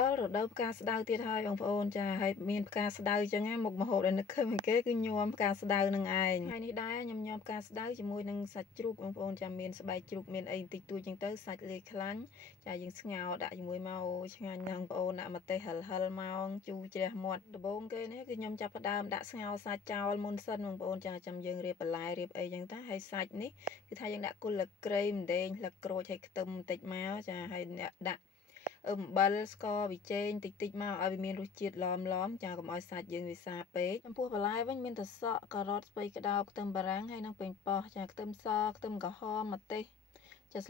ដល់រដូវផ្កាស្ដៅទៀតហើយបងប្អូនចាហើយមានផ្កាស្ដៅអញ្ចឹងណាមុខម្ហូបដែលនឹកឃើញគេគឺញាំផ្កាស្ដៅនឹងឯងហើយនេះដែរខ្ញុំញាំផ្កាស្ដៅជាមួយនឹងសាច់ជ្រូកបងប្អូនចាមានស្បែកជ្រូកមានអីបន្តិចតួចអញ្ចឹងទៅសាច់លាយខ្លាញ់ចាយើងស្ងោរដាក់ជាមួយមកអូឆ្ងាញ់ណាស់បងប្អូនដាក់ម្ទេសហិលមកជូរជ្រះមាត់ដំបូងគេនេះគឺខ្ញុំចាប់ផ្ដើមដាក់ស្ងោរសាច់ចោលមុនសិនបងប្អូនចាចាំយើងរៀបបន្លែរៀបអីអញ្ចឹងទៅហើយសាច់នេះគឺថាយើងដាក់គល់ស្លឹកគ្រៃម្ដេងស្លឹកក្រូចហើយខ្ទឹមបន្តិចមកចាហើយអ្នកដាក់អំបិលស្ករប៊ីចេងតិចតិចមកឲ្យវាមានរសជាតិឡមចាកុំឲ្យសាច់យើងវាសាពេកចំពោះបន្លែវិញមានត្រសក់ការ៉ុតស្ពៃក្តោបខ្ទឹមបារាំងហើយនិងប៉េងប៉ោះចាខ្ទឹមសខ្ទឹមក្រហមម្ទេសចា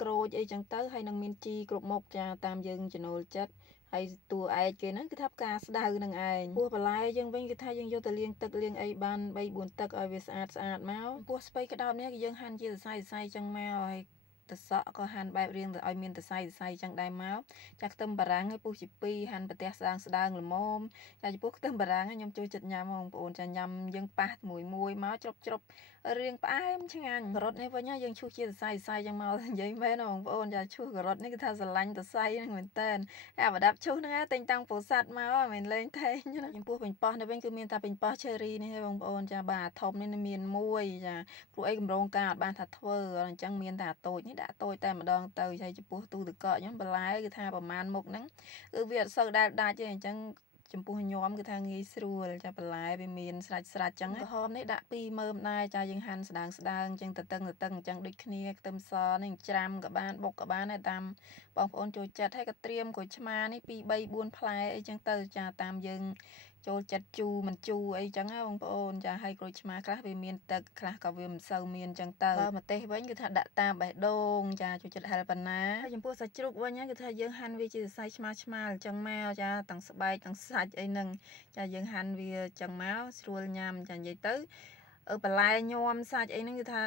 ក្រូចអីចឹងទៅហើយនឹងមានជីគ្រប់មុខចាតាមយើងចំណូលចិត្តហើយតួឯកគេហ្នឹងគឺថាផ្កាស្ដៅនឹងឯងពោះបន្លែយើងវិញគឺថាយើងយកទៅលាងទឹកលាងអីបាន3 4ទឹកឲ្យវាស្អាតមកពោះស្ពៃក្តោបនេះគឺយើងហាន់ជាសរសៃចឹងមកហើយត្រសក់ក៏ហាន់បែបរៀងទៅឲ្យមានសរសៃចឹងដែរមកចាខ្ទឹមបារាំងឲ្យពុះជា2ហាន់ប្រទះស្ដើងល្មមចាចំពោះខ្ទឹមបារាំងខ្ញុំចូលចិត្តញ៉ាំបងប្អូនចាញ៉ាំយើងប៉ះមួយមកជ្រប់រៀងផ្អែមឆ្ងាញ់ការ៉ុតនេះវិញយើងឈូសជាសរសៃចឹងមកនិយាយមែនបងប្អូនចាឈូសការ៉ុតនេះគឺថាស្រឡាញ់សរសៃហ្នឹងមែនតើអាប្រដាប់ឈូសហ្នឹងតែងតាំងពោធិ៍សាត់មកមិនលេងថេងណាចំពោះប៉េងប៉ោះនេះវិញគឺមានតែប៉េងប៉ោះ cherry នេះទេបងប្អូនចាបាទធំនេះមានមួយចាព្រោះអីកម្រងការអត់បានថាធ្វើអញ្ចឹងមានតែអាតូចនេះដាក់តូចតែម្ដងទៅហើយចំពោះទូទឹកកកខ្ញុំបន្លែគឺថាប្រមាណមុខហ្នឹងគឺវាអត់សូវដែលដាច់ទេអញ្ចឹងចំពោះញាំគឺថាងាយស្រួលចាបន្លែវាមានស្រាច់ចឹងក្រហមនេះដាក់2មើមដែរចាយើងហាន់ស្ដើងអញ្ចឹងតឹងអញ្ចឹងដូចគ្នាខ្ទឹមសនេះច្រាំក៏បានបុកក៏បានដែរតាមបងប្អូនចូលចិត្តហើយក៏ត្រៀមក្រូចឆ្មានេះ2 3 4ផ្លែអីចឹងទៅចាតាមយើងចូលចិត្តជូរមិនជូរអីចឹងណាបងប្អូនចាហើយក្រូចឆ្មាខ្លះវាមានទឹកខ្លះក៏វាមិនសូវមានចឹងទៅបើម្ទេសវិញគឺថាដាក់តាមបេះដូងចាចូលចិត្តហិលប៉ុណ្ណាហើយចំពោះសាច់ជ្រូកវិញគឺថាយើងហាន់វាជាសរសៃឆ្មាអញ្ចឹងមកចាទាំងស្បែកទាំងសាច់អីហ្នឹងចាយើងហាន់វាចឹងមកស្រួលញ៉ាំចានិយាយទៅបន្លែញាំសាច់អីហ្នឹងគឺថា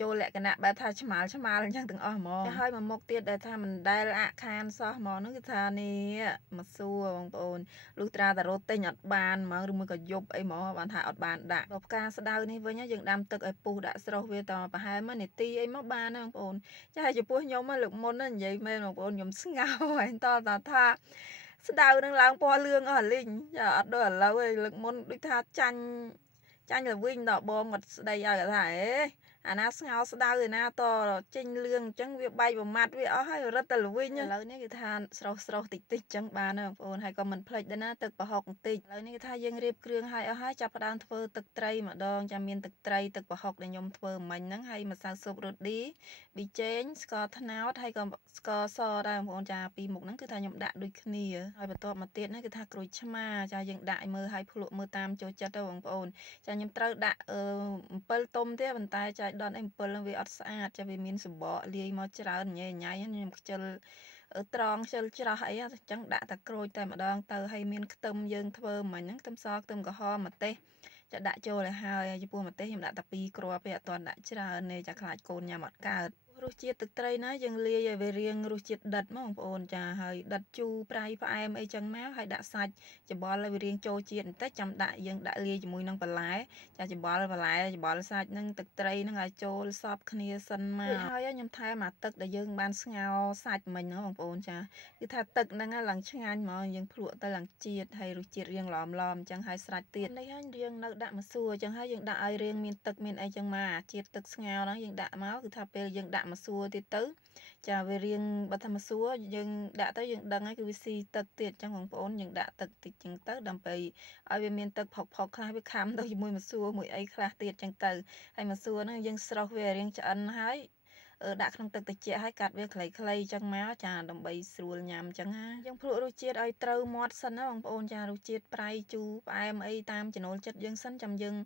ចូលលក្ខណៈបែបថាឆ្មាលអញ្ចឹងទាំងអស់ហ្មងហើយមួយមុខទៀតដែលថាមិនដែលអាក់ខានសោះហ្មងហ្នឹងគឺថានេះមកសួរបងប្អូនលុះត្រាតែរត់ទិញអត់បានហ្មងឬមួយក៏យប់អីហ្មងបានថាអត់បានដាក់ដល់ផ្កាស្ដៅនេះវិញយើងដាំទឹកឲ្យពុះដាក់ស្រុះវាតប្រហែល1នាទីអីមកបានណាបងប្អូនចាចំពោះខ្ញុំលើកមុននិយាយមែនបងប្អូនខ្ញុំស្ងោហើយតតថាស្ដៅនឹងឡើងពណ៌លឿងអស់លីងចាអត់ដូចឥឡូវឯងលើកមុនដូចថាចាញ់ទៅវិញដល់បងគាត់ស្ដីឲ្យគាត់ថាអាណាស្ងោរស្ដៅឯណាតចេញលឿងអញ្ចឹងវាបែកប្រមាត់វាអស់ហើយរត់ទៅល្វិញឥឡូវនេះគឺថាស្រុះតិចអញ្ចឹងបានណាបងប្អូនហើយក៏មិនភ្លេចដែរណាទឹកប្រហុកបន្តិចឥឡូវនេះគឺថាយើងរៀបគ្រឿងឲ្យអស់ហើយចាប់ផ្ដើមធ្វើទឹកត្រីម្ដងចាំមានទឹកត្រីទឹកប្រហុកដែលខ្ញុំធ្វើមិញហ្នឹងហើយម្សៅស៊ុបរ៉ូឌីប៊ីចេងស្ករត្នោតហើយក៏ស្ករសដែរបងប្អូនចាពីរមុខហ្នឹងគឺថាខ្ញុំដាក់ដូចគ្នាហើយបន្ទាប់មកទៀតហ្នឹងគឺថាក្រូចឆ្មាចាយើងដាក់ឲ្យមើលឲ្យភ្លក់មើលតាមចូលចិត្តទៅបងប្អូនចាខ្ញុំត្រូវដាក់អំពិលទុំទេប៉ុន្តែចាដុតអំពិលវាអត់ស្អាតចាវាមានសម្បកលាយមកច្រើនញ៉ៃខ្ញុំខ្ជិលត្រង់ខ្ជិលច្រោះអីអញ្ចឹងដាក់តែក្រូចតែម្ដងទៅហើយមានខ្ទឹមយើងធ្វើមិញហ្នឹងខ្ទឹមសខ្ទឹមក្រហមម្ទេសចាដាក់ចូលឲ្យហើយចំពោះម្ទេសខ្ញុំដាក់តែ2គ្រាប់ទេអត់ទាន់ដាក់ច្រើនទេចាខ្លាចកូនញ៉ាំអត់កើតរសជាតិទឹកត្រីណាយើងលាយឲ្យវារៀងរសជាតិដិតមកបងប្អូនចាហើយដិតជូរប្រៃផ្អែមអីចឹងមកហើយដាក់សាច់ច្បល់ឲ្យវារៀងចូលជាតិបន្តិចចាំយើងដាក់លាយជាមួយនឹងបន្លែចាច្បល់បន្លែច្បល់សាច់នឹងទឹកត្រីនឹងឲ្យចូលសព្វគ្នាសិនមកហើយខ្ញុំថែមទឹកដែលយើងបានស្ងោរសាច់មិញហ្នឹងបងប្អូនចាគឺថាទឹកហ្នឹងឡើងឆ្ងាញ់ហ្មងយើងភ្លក់ទៅឡើងជាតិហើយរសជាតិរៀងឡមអញ្ចឹងហើយស្រាច់ទៀតនេះហើយរៀងនៅដាក់ម្សួរអញ្ចឹងហើយយើងដាក់ឲ្យរៀងមានទឹកមានអីចឹងមកជាតិទឹកស្ងោរហ្នឹងយើងដាក់មកគឺថាពេលយើងដាក់ម្សួរទៀតទៅចាវារៀងបើថាម្សួរយើងដាក់ទៅយើងដឹងហើយគឺវាស៊ីទឹកទៀតអញ្ចឹងបងប្អូនយើងដាក់ទឹកតិចចឹងទៅដើម្បីឲ្យវាមានទឹកផុកខ្លះវាខាំទៅជាមួយម្សួរមួយអីខ្លះទៀតចឹងទៅហើយម្សួរហ្នឹងយើងស្រុះវារៀងឆ្អិនហើយដាក់ក្នុងទឹកត្រជាក់ហើយកាត់វាខ្លីៗចឹងមកចាដើម្បីស្រួលញ៉ាំចឹងណាយើងភ្លក់រសជាតិឲ្យត្រូវមាត់សិនណាបងប្អូនចារសជាតិប្រៃជូរផ្អែមអីតាមចំណូលចិត្តយើងសិនចាំយើង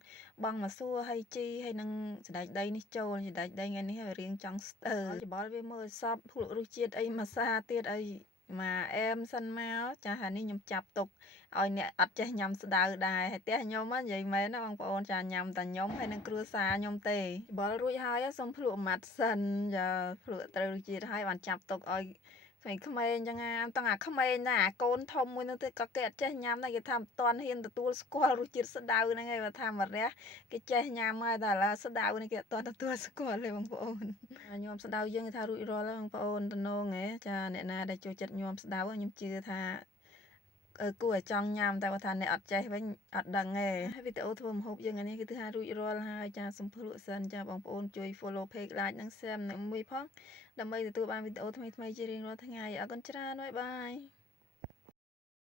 បង់ម្សួរហើយជីហើយនឹងសណ្តែកដីនេះចូលសណ្តែកដីថ្ងៃនេះឲ្យរៀងចង់ស្ទើច្បល់វាមើលសពភ្លក់រសជាតិអីម្សាទៀតអីមកអែមសិនមកចាហើយនេះខ្ញុំចាប់ទុកឲ្យអ្នកអត់ចេះញ៉ាំស្ដៅដែរហើយផ្ទះខ្ញុំនិយាយមែនណាបងប្អូនចាញ៉ាំតែខ្ញុំហើយនឹងគ្រួសារខ្ញុំទេច្បល់រួចហើយសូមភ្លក់ម៉ាត់សិនចាភ្លក់ត្រូវរសជាតិហើយបានចាប់ទុកឲ្យ ស្មីក្មេងចឹងណាតាំងអាក្មេងណាអាកូនធំមួយនោះទៅក៏គេអត់ចេះញ៉ាំដែរគេថាមិនតាន់ហ៊ានទទួលស្គាល់រសជាតិស្ដៅហ្នឹងឯងបើថាម្រះគេចេះញ៉ាំហើយតែឥឡូវស្ដៅនេះគេអត់តាន់ទទួលស្គាល់ទេបងប្អូនញោមស្ដៅយើងគេថារួចរាល់ហើយបងប្អូនតំណងហ៎ចាអ្នកណាដែលចូលចិត្តញោមស្ដៅខ្ញុំជឿថាគួរឲ្យចង់ញ៉ាំតែបើថាអ្នកអត់ចេះវិញអត់ដឹងទេហើយវីដេអូធ្វើម្ហូបយើងនេះគឺថារួចរាល់ហើយចាសូមព្រោះសិនចាបងប្អូនជួយ follow page like និង share និងមួយផងដើម្បីទទួលបានវីដេអូថ្មីៗជារៀងរាល់ថ្ងៃអរគុណច្រើនបាយបាយ